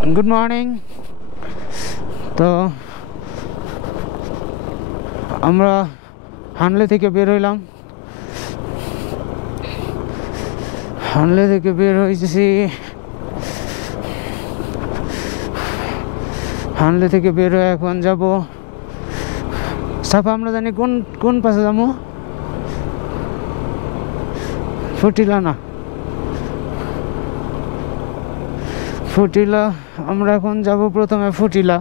Good morning. তো আমরা হানলে থেকে বের হইলাম। হানলে থেকে বের হয়েছি, হানলে থেকে বের হয়ে এখন যাব সাফা। আমরা জানি কোন কোন পাশে যাবো, ফুটিলা না ফুটিলা। আমরা এখন যাব প্রথমে ফুটিলা,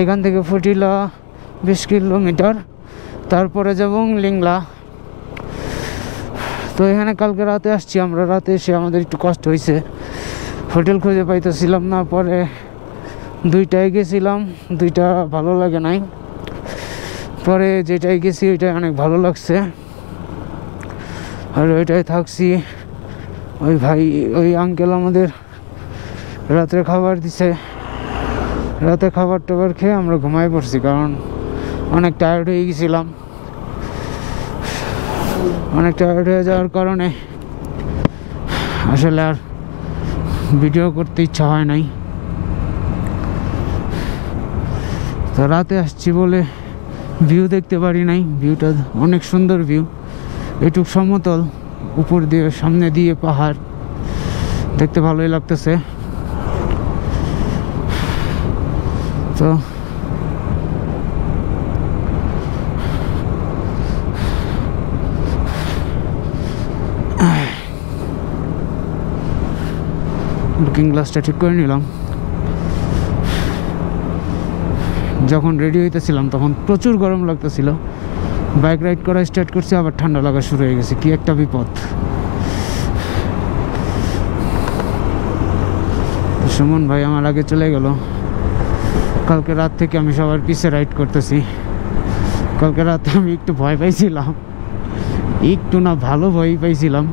এখান থেকে ফুটিলা 20 কিলোমিটার, তারপরে যাব লিংলা। তো এখানে কালকে রাতে আসছি আমরা, রাতে এসে আমাদের একটু কষ্ট হয়েছে, হোটেল খুঁজে পাইতেছিলাম না। পরে দুইটায় গেছিলাম, দুইটা ভালো লাগে নাই, পরে যেটাই গেছি ওইটাই অনেক ভালো লাগছে, আর ওইটাই থাকছি। ওই ভাই, ওই আঙ্কেল আমাদের রাত্রে খাবার দিছে, রাতে খাবার টাবার খেয়ে আমরা ঘুমাই পড়ছি, কারণ অনেক টায়ার্ড হয়ে গেছিলাম। অনেক টায়ার্ড হয়ে যাওয়ার কারণে আসলে আর ভিডিও করতে ইচ্ছা হয় নাই। তো রাতে আসছি বলে ভিউ দেখতে পারি নাই। ভিউটা অনেক সুন্দর ভিউ, এটুক সমতল, উপর দিয়ে সামনে দিয়ে পাহাড়, দেখতে ভালোই লাগতেছে। তো লুকিং গ্লাসটা ঠিক করে নিলাম। যখন রেডি হইতেছিলাম তখন প্রচুর গরম লাগতেছিল, বাইক রাইড করা স্টার্ট করছি, আবার ঠান্ডা লাগা শুরু হয়ে গেছে। কি একটা বিপদ। সুমন ভাই আমার আগে চলে গেল। কালকে রাত থেকে আমি সবার পিছে রাইড করতেছি। কালকে রাতে আমি একটু ভয় পাইছিলাম, একটু না ভালো ভয় পাইছিলাম।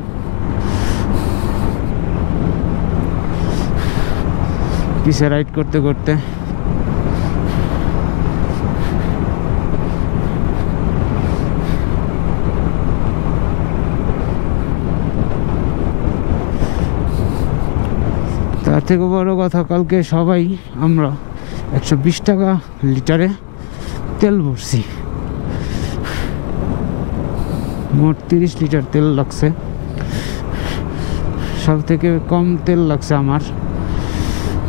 পিছে রাইড করতে করতে তার থেকে বড় কথা, কালকে সবাই আমরা 120 টাকা লিটারে তেল ভরছি। মোট 30 লিটার তেল লাগছে। সব থেকে কম তেল লাগছে আমার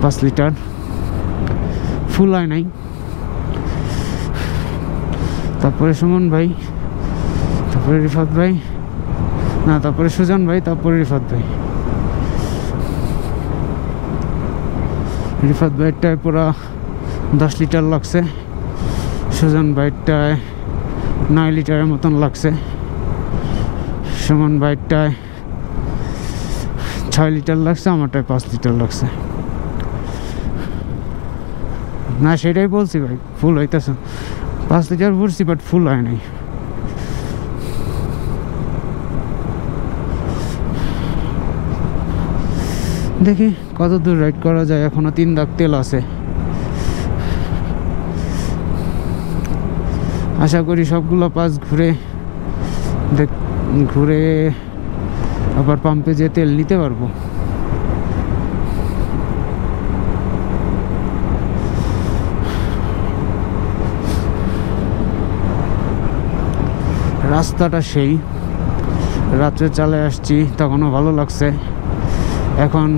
5 লিটার, ফুল হয় নাই। তারপরে সুমন ভাই, তারপরে রিফাত ভাই, না তারপরে সুজন ভাই, তারপরে রিফাত ভাই। রিফাত ভাইটায় পুরা 10 লিটার লাগছে, সুজন ভাইটায় 9 লিটারের মতন লাগছে, সুমন ভাইটায় 6 লিটার লাগছে, আমারটায় 5 লিটার লাগছে। না সেটাই বলছি ভাই, ফুল হইতেছে। 5 লিটার ভরছি, বাট ফুল হয় নাই। দেখি কত দূর রাইড করা যায়, এখনো 3 দাগ তেল আছে। আশা করি সবগুলো পাস ঘুরে আবার পাম্পে যেয়ে তেল নিতে পারবো। রাস্তাটা সেই, রাত্রে চালে আসছি তখনও ভালো লাগছে। এখন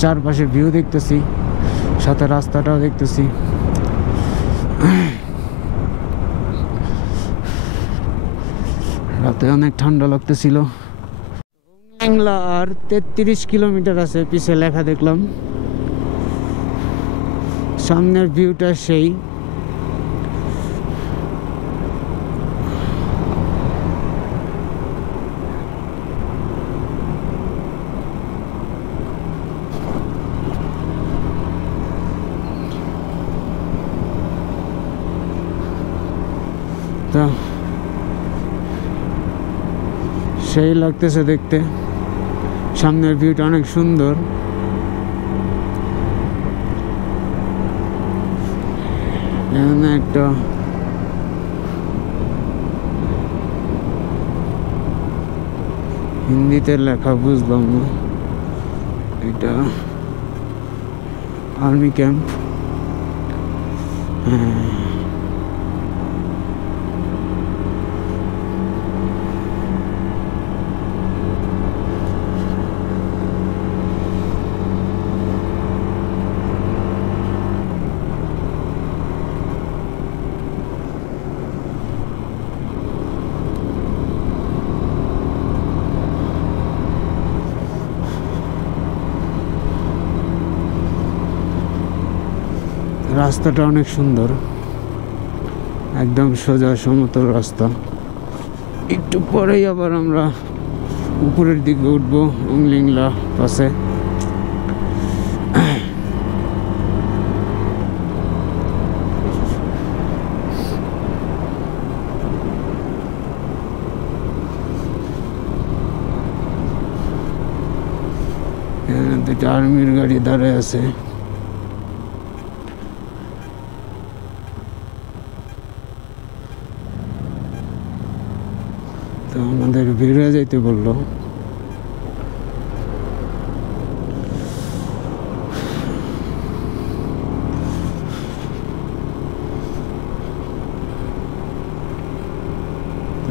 চারপাশে ভিউ দেখতেছি, সাথে রাস্তাটাও দেখতেছি। রাতে অনেক ঠান্ডা লাগতেছিল। আর 33 কিলোমিটার আছে, পিছে লেখা দেখলাম। সামনের ভিউটা সেই। সেই লাগতেছে দেখতে, সামনের ভিউটা অনেক সুন্দর। এখানে একটা হিন্দিতে লেখা, বুঝলাম না এটা। Army camp. রাস্তাটা অনেক সুন্দর, একদম সোজা সমতল রাস্তা। একটু পরেই আবার আমরা উপরের দিকে উঠবো উংলিংলা পাশে। দুইটা আর্মির গাড়ি দাঁড়ায় আছে। তো আমাদের বেরিয়ে যাইতে বললো।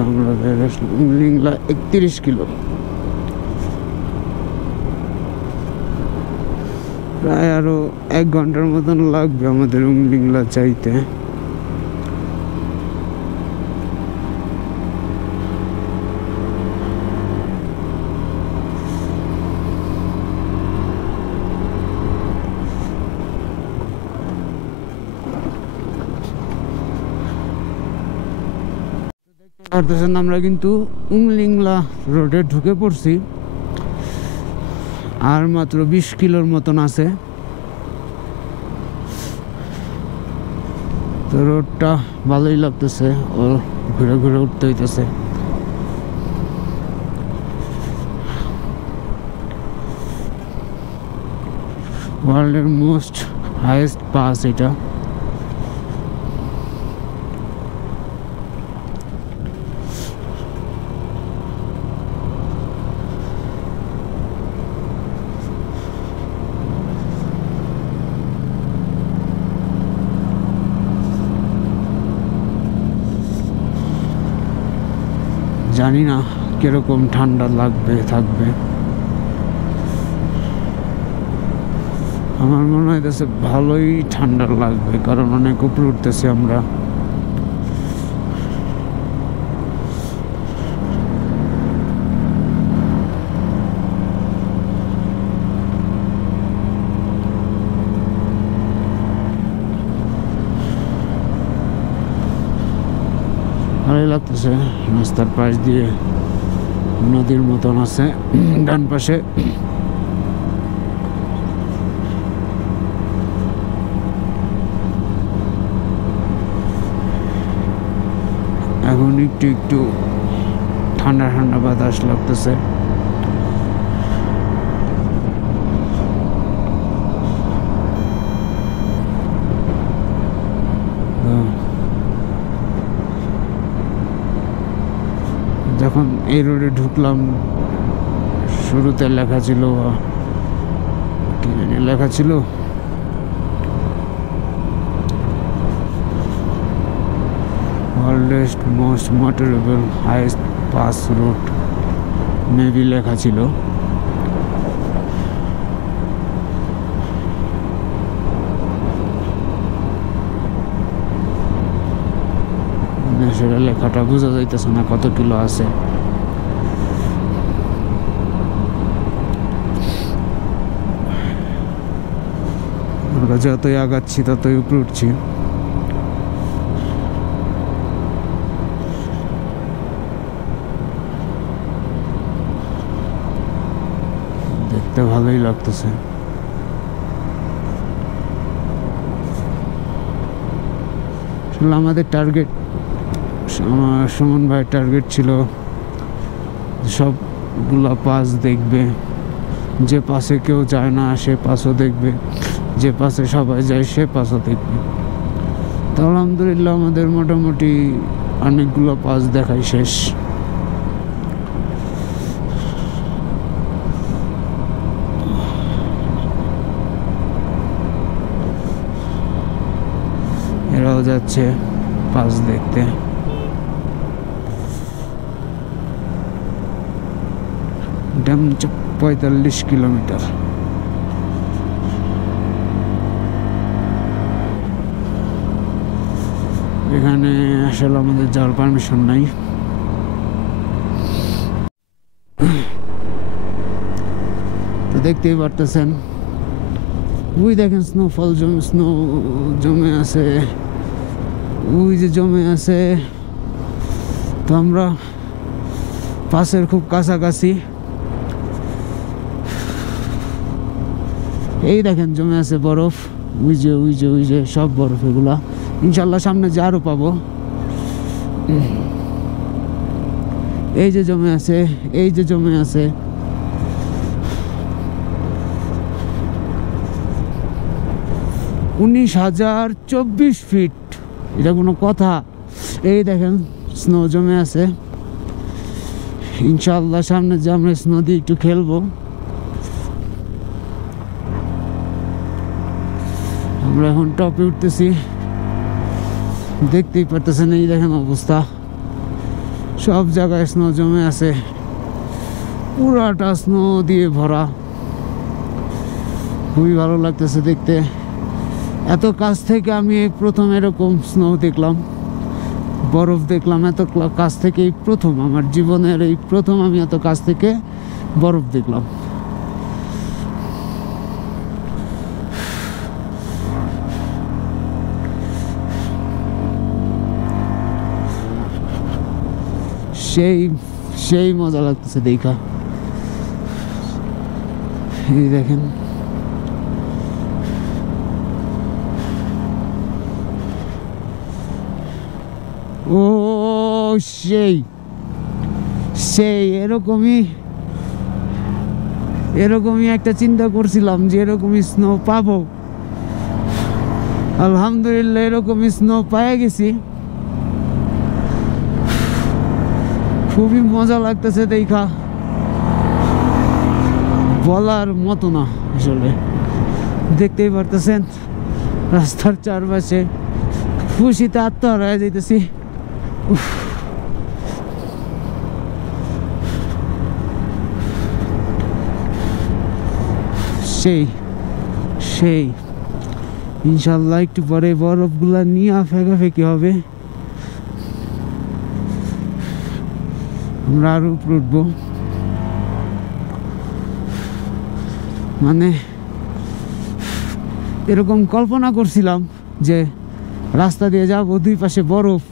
আমরা বেরিয়ে আসলাম উংলিংলা 31 কিলো, প্রায় আরো 1 ঘন্টার মতন লাগবে আমাদের উংলিংলা যাইতে। আমরা কিন্তু উংলিংলা রোডে ঢুকে পড়ছি, আর মাত্র 20 কিলোর মতন আছে। তো রোডটা ভালোই লাগতেছে, ও ঘুরে ঘুরে উঠতে হইতেছে। ওয়ার্ল্ডের মোস্ট হাইয়েস্ট পাস এটা। জানি না কিরকম ঠান্ডা লাগবে থাকবে, আমার মনে হইতেছে ভালোই ঠান্ডা লাগবে, কারণ অনেক উপরে উঠতেছি আমরা। ভালোই লাগতেছে। রাস্তার পাশ দিয়ে নদীর মতন আছে ডান পাশে। এখন একটু একটু ঠান্ডা ঠান্ডা বাতাস লাগতেছে। যখন এই রোডে ঢুকলাম, শুরুতে লেখা ছিল, কি জানি লেখা ছিল, ওয়ার্ল্ডের most motorable highest pass route maybe লেখা ছিল। সেটা লেখাটা বোঝা যাইতেছে না কত কিলো আছে। আমরা যতই আগাচ্ছি ততই উপরে উঠছি। দেখতে ভালোই লাগতেছে। আমাদের টার্গেট, আমার সুমন ভাইয়ের টার্গেট ছিল সবগুলা পাস দেখবে, যে পাশে কেউ যায় না সে পাশও দেখবে, যে পাশে সবাই যায় সে পাশও দেখবে। তো আলহামদুলিল্লাহ আমাদের মোটামুটি অনেকগুলো পাস দেখাই শেষ। ওরাও যাচ্ছে পাস দেখতে। Dam 45 kilometre. এখানে আসলে আমাদের যাওয়ার পারমিশন নাই। তো দেখতেই পারতেছেন, ওই দেখেন স্নো জমে আছে, ওই যে জমে আছে। তো আমরা পাশের খুব কাছাকাছি। এই দেখেন জমে আছে বরফ, ওই যে সব বরফ। এগুলা ইনশাল্লাহ সামনে যে আরো পাবো। এই যে জমে আছে, এই যে জমে আছে। 19,024 ফিট, এটা কোনো কথা? এই দেখেন স্নো জমে আছে। ইনশাল্লাহ সামনে যে আমরা স্নো দিয়ে একটু খেলবো। আমরা এখন টপে উঠতেছি, দেখতেই পারতেছেন। এই দেখেন অবস্থা, সব জায়গায় স্নো জমে আছে, পুরাটা স্নো দিয়ে ভরা। খুবই ভালো লাগতেছে দেখতে। এত কাছ থেকে আমি প্রথম এরকম স্নো দেখলাম, বরফ দেখলাম এত কাছ থেকে। এই প্রথম আমার জীবনের, এই প্রথম আমি এত কাছ থেকে বরফ দেখলাম। সেই মজা লাগতেছে দেখা। এই দেখেন ও সেই এরকমই একটা চিন্তা করছিলাম যে এরকমই স্নো পাবো। আলহামদুলিল্লাহ এরকমই স্নো পেয়ে গেছি। খুবই মজা লাগতেছে দেখা, বলার মতো না আসলে। দেখতেই পারতেছেন রাস্তার চারপাশে খুশিতে আত্মহারা হয়ে যাইতেছি। সেই ইনশাল্লাহ একটু পরে বরফগুলা নিয়ে ফেঁকাফেঁকি হবে। আমরা আরো উপরে উঠবো। মানে এরকম কল্পনা করছিলাম যে রাস্তা দিয়ে যাবো, দুই পাশে বরফ,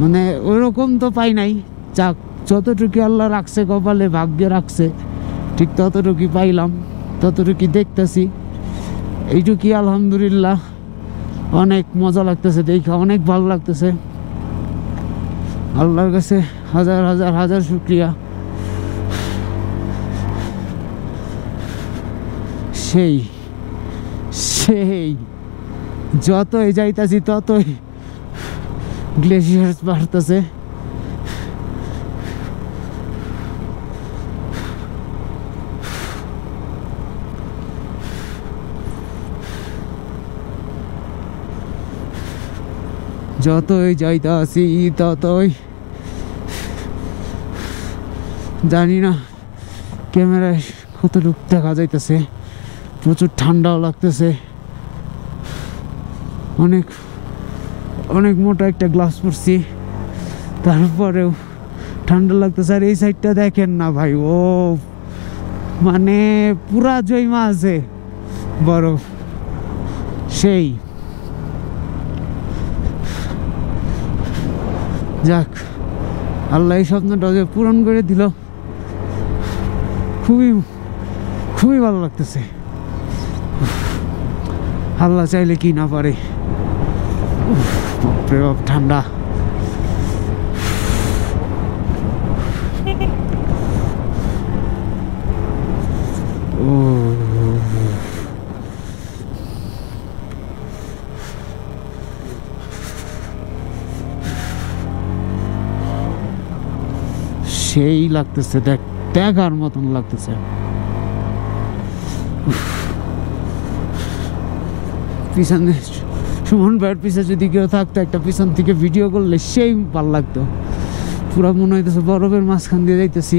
মানে ওইরকম তো পাই নাই। যাক, যতটুকু আল্লাহ রাখছে কপালে, ভাগ্যে রাখছে, ঠিক ততটুকুই পাইলাম, ততটুকুই দেখতেছি। এইটুকুই আলহামদুলিল্লাহ। অনেক মজা লাগতেছে দেখা, অনেক ভালো লাগতেছে। আল্লাহর কাছে হাজার হাজার হাজার শুকরিয়া। সেই যতই যাইতাছি ততই গ্লেশিয়ার বাড়তেছে। যতই যাইতাছি ততই জানি না ক্যামেরায় কতটুকু দেখা যাইতেছে। প্রচুর ঠান্ডাও লাগতেছে। অনেক অনেক মোটা একটা গ্লাস পরছি, তারপরেও ঠান্ডা লাগতেছে। আর এই সাইডটা দেখেন না ভাই, ও মানে পুরা জয়মা আছে বরফ। সেই যাক, আল্লাহ এই স্বপ্নটা যে পূরণ করে দিল, খুবই খুবই ভালো লাগতেছে। আল্লাহ চাইলে কি না পারে। ঠান্ডা। ও সেই লাগতেছে, দেখার মতন লাগতেছে। পিছনে সুমন ভাইয়ের পিছে যদি কেউ থাকতো একটা পিছন থেকে ভিডিও করলে সেই ভালো লাগতো। পুরো মনে হইতেছে বরফের মাঝখান দিয়ে যাইতেছি।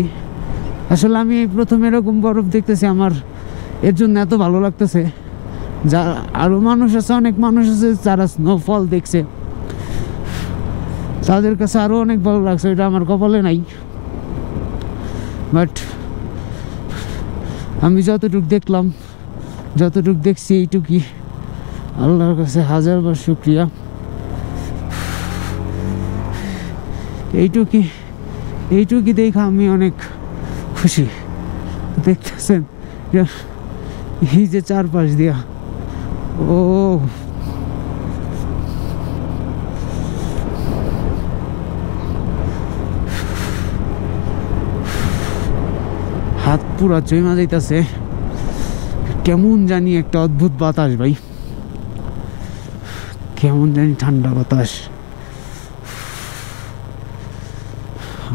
আসলে আমি প্রথমে এরকম বরফ দেখতেছি, আমার এর জন্য এত ভালো লাগতেছে। যা আরও মানুষ আছে, অনেক মানুষ আছে যারা স্নোফল দেখছে, তাদের কাছে আরও অনেক ভালো লাগছে, এটা আমার কপালে নাই। বাট আমি যতটুকু দেখলাম, যতটুকু দেখছি এইটুকুই, আল্লাহর কাছে হাজারবার শুকরিয়া। এইটুকি দেখা আমি অনেক খুশি। দেখতেছেন এই যে চারপাশ দিয়া, ও হাত পুরা জমা যাইতেছে। কেমন জানি একটা অদ্ভুত বাতাস ভাই, কেমন জানি ঠান্ডা বাতাস।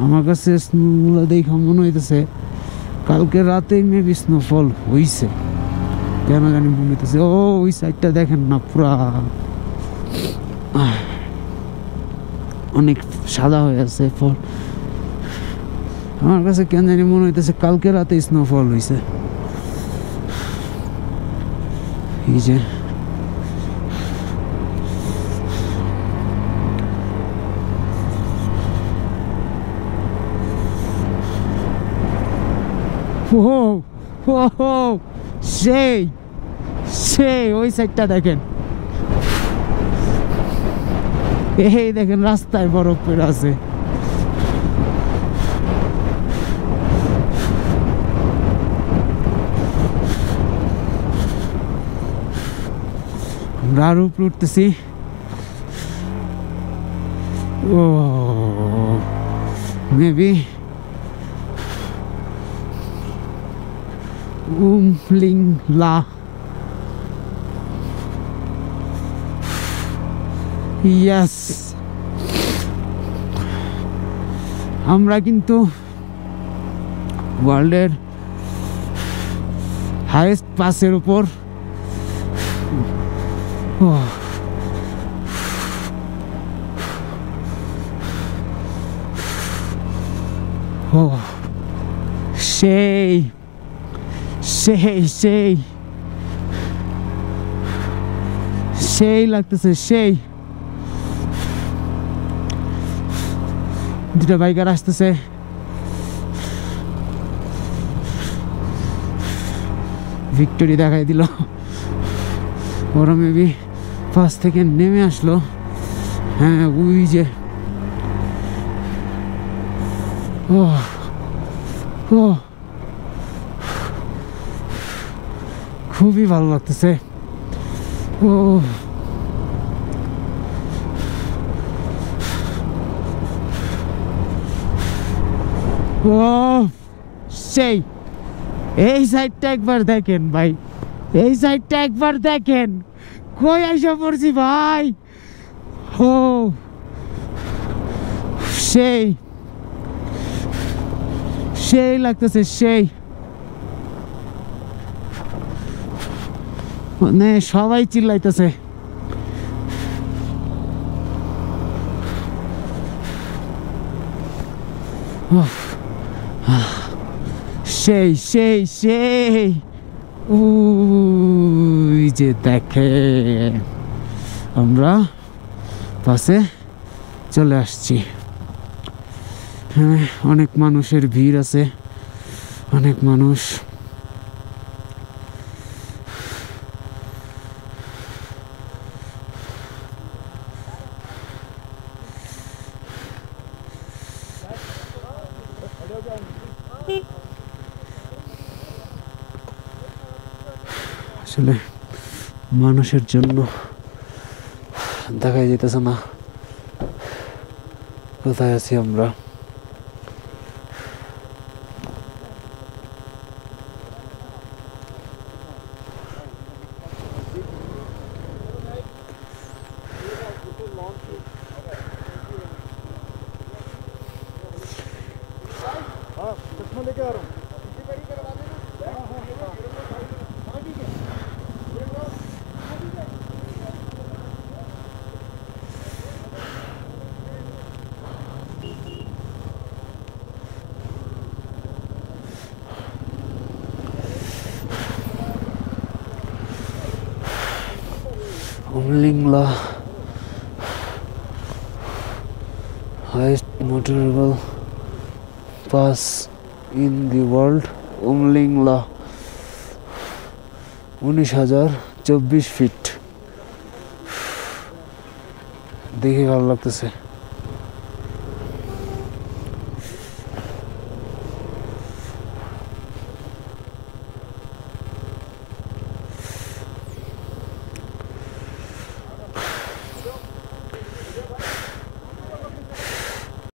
আমার কাছে স্নোগুলো দেখে মনে হইতেছে কালকে রাতে মেবি স্নোফল হইছে, কেন জানি মনে হইতেছে। ও ওই সাইডটা দেখেন না, পুরা অনেক সাদা হয়ে আছে। আমার কাছে কেন জানি মনে হইতেছে কালকে রাতে স্নোফল হইছে। এই যে সেই সেই ওই সাইডটা দেখেন, এই দেখেন রাস্তায় বরফ পড়ে আছে। আমরা আরো উপরে উঠতেছি। ও মেবি উমলিংলা, ইয়েস। আমরা কিন্তু ওয়ার্ল্ডের হাইয়েস্ট পাসের উপর। সেই সেই সেই সেই লাগতেছে, সেই দুটা বাইকার আসতেছে। ভিক্টোরি দেখাই দিল, ওরা মেবি পাশ থেকে নেমে আসলো। হ্যাঁ ওই যে ও ও খুবই ভালো লাগতেছে। ও ও সেই এই সাইডটা একবার দেখেন ভাই, এই সাইডটা একবার দেখেন, কই আইসা পড়ছি ভাই। ও সেই সেই লাগতেছে, সেই মানে সবাই চিল্লাইতেছে। সেই সেই সেই ওই যে দেখে আমরা পাশে চলে আসছি। হ্যাঁ অনেক মানুষের ভিড় আছে, অনেক মানুষ। আসলে মানুষের জন্য দেখা যেতেছে না কোথায় আছি আমরা। Umlingla highest motorable pass in the world Umlingla 19,024 feet দেখে ভালো লাগতেছে